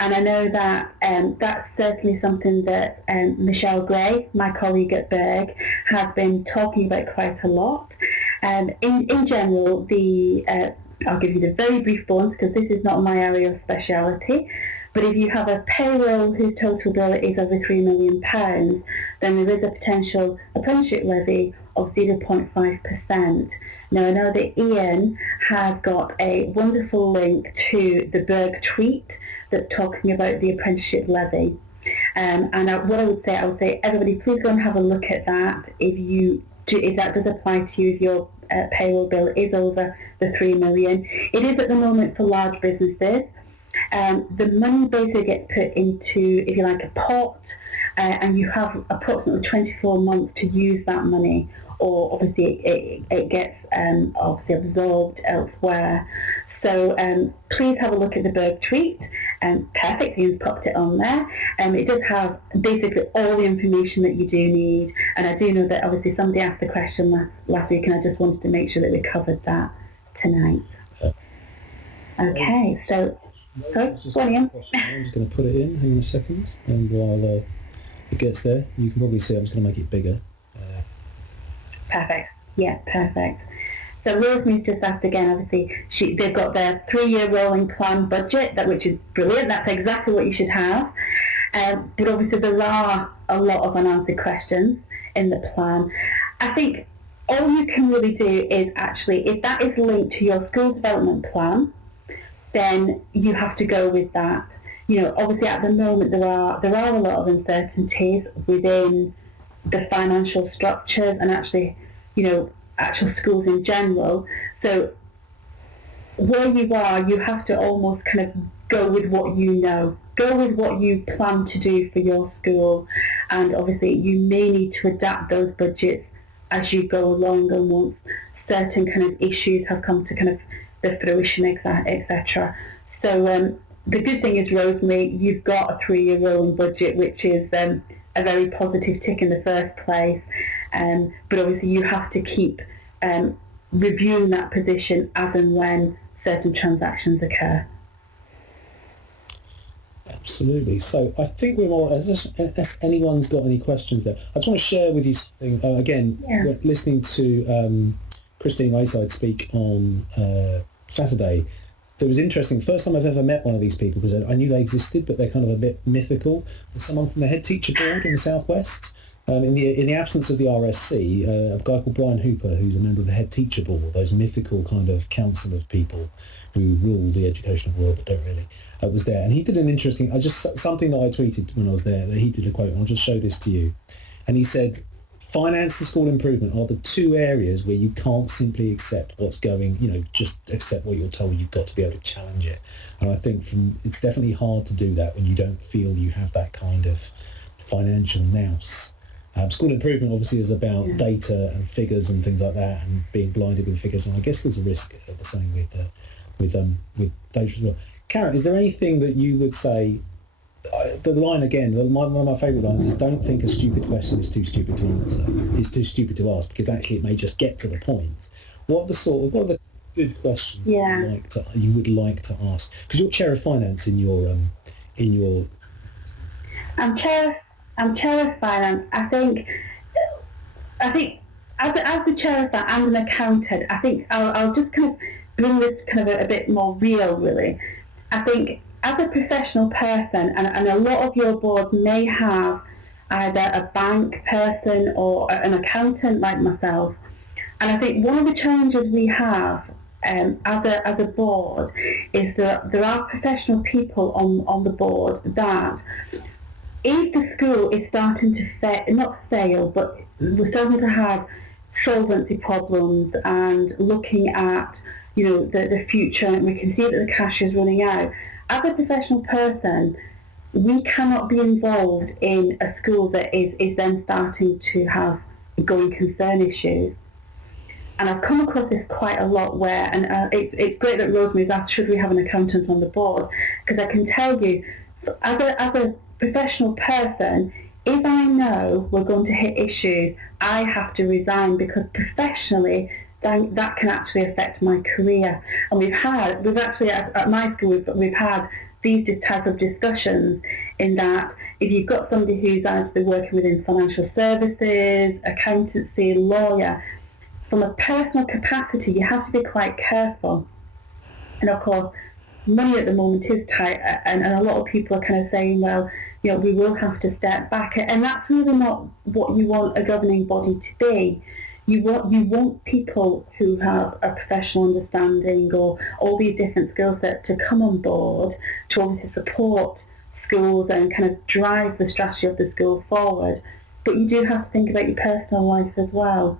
And I know that that's certainly something that Michelle Gray, my colleague at Berg, has been talking about quite a lot. In general, I'll give you the very brief ones, because this is not my area of speciality, but if you have a payroll whose total bill is over £3 million, then there is a potential apprenticeship levy of 0.5%. Now I know that Ian has got a wonderful link to the Berg tweet that's talking about the apprenticeship levy. What I would say, everybody please go and have a look at that if that does apply to you, if your payroll bill is over the 3 million. It is at the moment for large businesses. The money basically gets put into, if you like, a pot, and you have approximately 24 months to use that money, or obviously it gets obviously absorbed elsewhere. So please have a look at the Berg tweet. Perfect, you've popped it on there. It does have basically all the information that you do need, and I do know that obviously somebody asked the question last week, and I just wanted to make sure that we covered that tonight. Okay, so So, go on, Ian. I'm just going to put it in. Hang on a second. And while it gets there, you can probably see I'm just going to make it bigger. Perfect. Yeah, perfect. So Rosemary's just asked again, obviously, they've got their 3-year rolling plan budget, which is brilliant. That's exactly what you should have. But obviously there are a lot of unanswered questions in the plan. I think all you can really do is actually, if that is linked to your school development plan, then you have to go with that. Obviously at the moment there are a lot of uncertainties within the financial structures and actually, actual schools in general. So where you are, you have to almost kind of go with what you know. Go with what you plan to do for your school. And obviously you may need to adapt those budgets as you go along and once certain kind of issues have come to kind of the fruition, etc. So the good thing is, Rosemary, you've got a 3-year rolling budget, which is a very positive tick in the first place. But obviously you have to keep reviewing that position as and when certain transactions occur. Absolutely. So I think we're more, as anyone's got any questions there, I just want to share with you something. We're listening to Christine Wayside speak on Saturday. It was interesting. First time I've ever met one of these people, because I knew they existed, but they're kind of a bit mythical. Someone from the head teacher board in the Southwest. In the absence of the RSC, a guy called Brian Hooper, who's a member of the head teacher board, those mythical kind of council of people who rule the educational world but don't really, was there. And he did an interesting, something that I tweeted when I was there, that he did a quote, and I'll just show this to you. And he said, finance and school improvement are the 2 areas where you can't simply accept what's going, just accept what you're told. You've got to be able to challenge it. And I think it's definitely hard to do that when you don't feel you have that kind of financial nous. School improvement obviously is about data and figures and things like that, and being blinded with figures. And I guess there's a risk of the same with data as well. Karen, is there anything that you would say? The line again, one of my favourite lines is, "Don't think a stupid question is too stupid to answer. It's too stupid to ask, because actually it may just get to the point." What are the good questions that you would like to ask? Because you're chair of finance in your I'm chair of finance. I think as the chair of that and an accountant, I think I'll just kind of bring this kind of a bit more real, really. I think as a professional person, and a lot of your board may have either a bank person or an accountant like myself, and I think one of the challenges we have as a board is that there are professional people on the board that, if the school is starting to not fail, but we're starting to have solvency problems and looking at the future, and we can see that the cash is running out. As a professional person, we cannot be involved in a school that is then starting to have going concern issues. And I've come across this quite a lot where, and it's great that Rosemary's asked, should we have an accountant on the board? Because I can tell you, as a professional person, if I know we're going to hit issues, I have to resign, because professionally that can actually affect my career. And we've actually at my school we've had these type of discussions, in that if you've got somebody who's actually working within financial services, accountancy, lawyer, from a personal capacity you have to be quite careful. And of course money at the moment is tight, and a lot of people are kind of saying, well, we will have to step back, and that's really not what you want a governing body to be. You want people who have a professional understanding or all these different skill sets to come on board to obviously support schools and kind of drive the strategy of the school forward. But you do have to think about your personal life as well.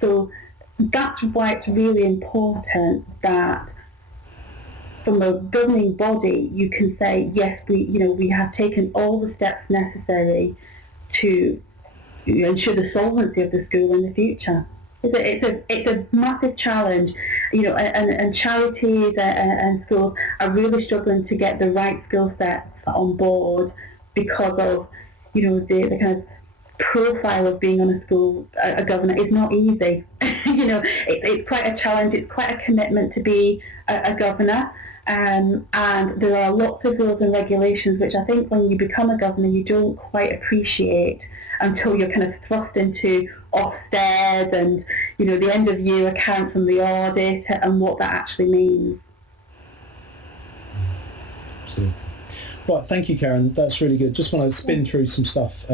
So that's why it's really important that from a governing body you can say, yes, we have taken all the steps necessary to ensure the solvency of the school in the future. It's a massive challenge, and charities and schools are really struggling to get the right skill sets on board because of, the kind of profile of being on a governor is not easy. It's quite a challenge. It's quite a commitment to be a governor. and there are lots of rules and regulations which I think when you become a governor you don't quite appreciate until you're kind of thrust into Ofsted and, you know, the end of year accounts and the audit and what that actually means. Absolutely. Right, thank you, Karen. That's really good. Just want to spin through some stuff.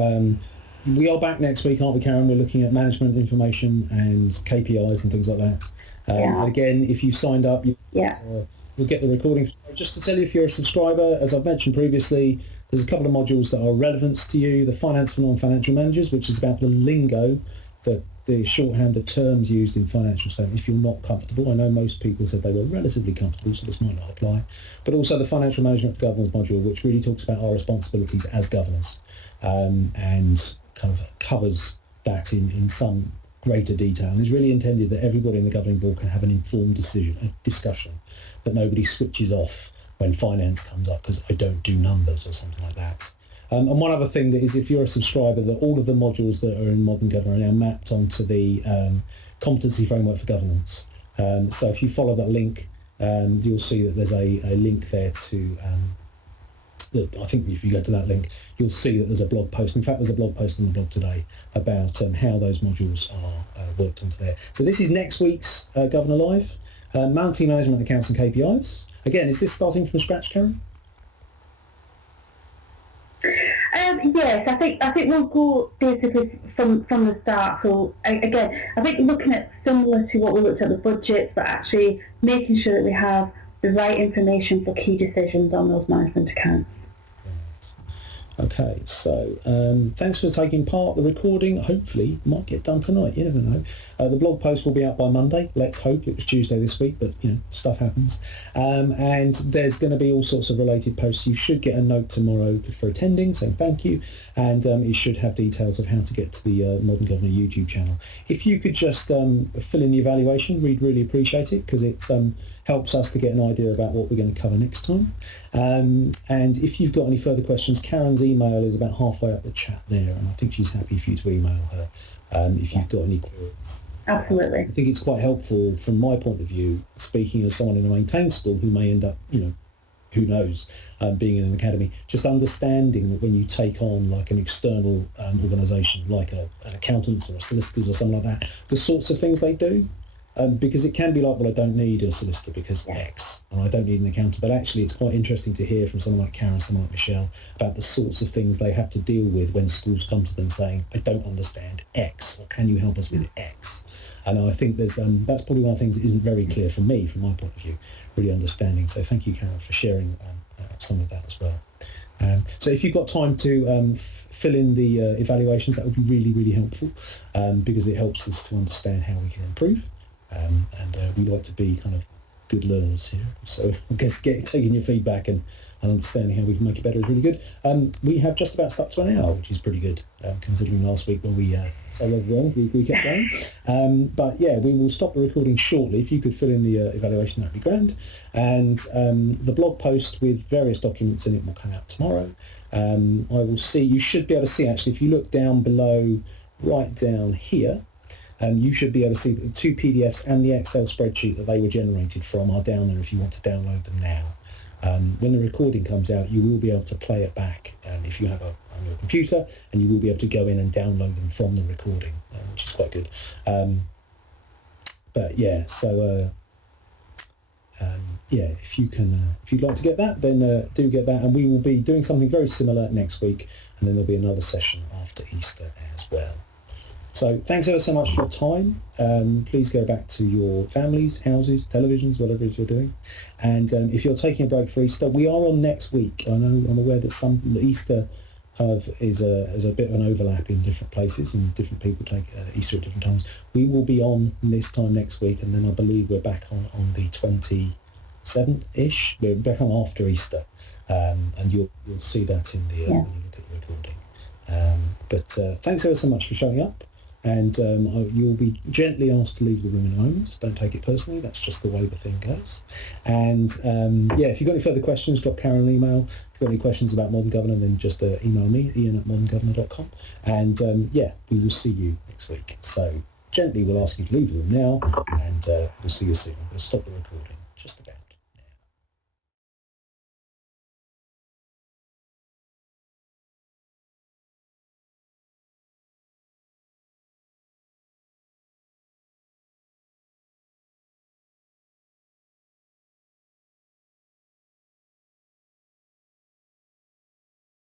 We are back next week, aren't we, Karen? We're looking at management information and KPIs and things like that. And again, if you signed up, we'll get the recording. Just to tell you, if you're a subscriber, as I've mentioned previously, there's a couple of modules that are relevant to you. The Finance for Non-Financial Managers, which is about the lingo, the shorthand, the terms used in financial statements. If you're not comfortable, I know most people said they were relatively comfortable, so this might not apply. But also the Financial Management for Governors module, which really talks about our responsibilities as governors, and kind of covers that in some greater detail, and is really intended that everybody in the governing board can have an informed discussion, that nobody switches off when finance comes up because I don't do numbers or something like that. And one other thing that is, if you're a subscriber, that all of the modules that are in Modern Governor are now mapped onto the competency framework for governance. So if you follow that link, you'll see that there's a link there to, I think if you go to that link, you'll see that there's a blog post. In fact, there's a blog post on the blog today about how those modules are worked onto there. So this is next week's Governor Live, monthly management accounts and KPIs. Again, is this starting from scratch, Karen? Yes, I think we'll go basically from the start. So again, I think looking at similar to what we looked at the budgets, but actually making sure that we have the right information for key decisions on those management accounts. Okay, so thanks for taking part. The recording hopefully might get done tonight, you never know. The blog post will be out by Monday. Let's hope. It was Tuesday this week, but you know, stuff happens. And there's going to be all sorts of related posts. You should get a note tomorrow for attending, saying thank you, and it should have details of how to get to the Modern Governor YouTube channel. If you could just fill in the evaluation, we'd really appreciate it, because it's helps us to get an idea about what we're going to cover next time. And if you've got any further questions, Karen's email is about halfway up the chat there, and I think she's happy for you to email her if you've got any queries. Absolutely. I think it's quite helpful from my point of view, speaking as someone in a maintained school who may end up, you know, who knows, being in an academy, just understanding that when you take on like an external organisation, like an accountants or a solicitors or something like that, the sorts of things they do. Because it can be like, well, I don't need a solicitor because X, and I don't need an accountant. But actually, it's quite interesting to hear from someone like Karen, someone like Michelle, about the sorts of things they have to deal with when schools come to them saying, I don't understand X, or can you help us with X? And I think there's that's probably one of the things that isn't very clear for me, from my point of view, really understanding. So thank you, Karen, for sharing some of that as well. So if you've got time to fill in the evaluations, that would be really, really helpful, because it helps us to understand how we can improve. And we like to be kind of good learners here. So I guess taking your feedback and understanding how we can make it better is really good. We have just about stuck to an hour, which is pretty good, considering last week when we so wrong, we kept going. But yeah, we will stop the recording shortly. If you could fill in the evaluation, that would be grand. And the blog post with various documents in it will come out tomorrow. I will see, you should be able to see, actually, if you look down below, right down here, you should be able to see that the two PDFs and the Excel spreadsheet that they were generated from are down there if you want to download them now. When the recording comes out, you will be able to play it back if you have on your computer, and you will be able to go in and download them from the recording, which is quite good. But yeah, so yeah, if you'd like to get that, then do get that, and we will be doing something very similar next week, and then there'll be another session after Easter as well. So thanks ever so much for your time. Please go back to your families, houses, televisions, whatever it is you're doing. And if you're taking a break for Easter, we are on next week. I know, I'm aware that Easter kind of is a bit of an overlap in different places, and different people take Easter at different times. We will be on this time next week, and then I believe we're back on the 27th-ish. We're back on after Easter, and you'll see that in the when you look at the recording. But thanks ever so much for showing up. And you'll be gently asked to leave the room in a moment. Don't take it personally, that's just the way the thing goes. And yeah, if you've got any further questions, drop Karen an email. If you've got any questions about Modern Governor, then just email me, ian@moderngovernor.com. And yeah, we will see you next week. So gently we'll ask you to leave the room now, and we'll see you soon. We'll stop the recording just about.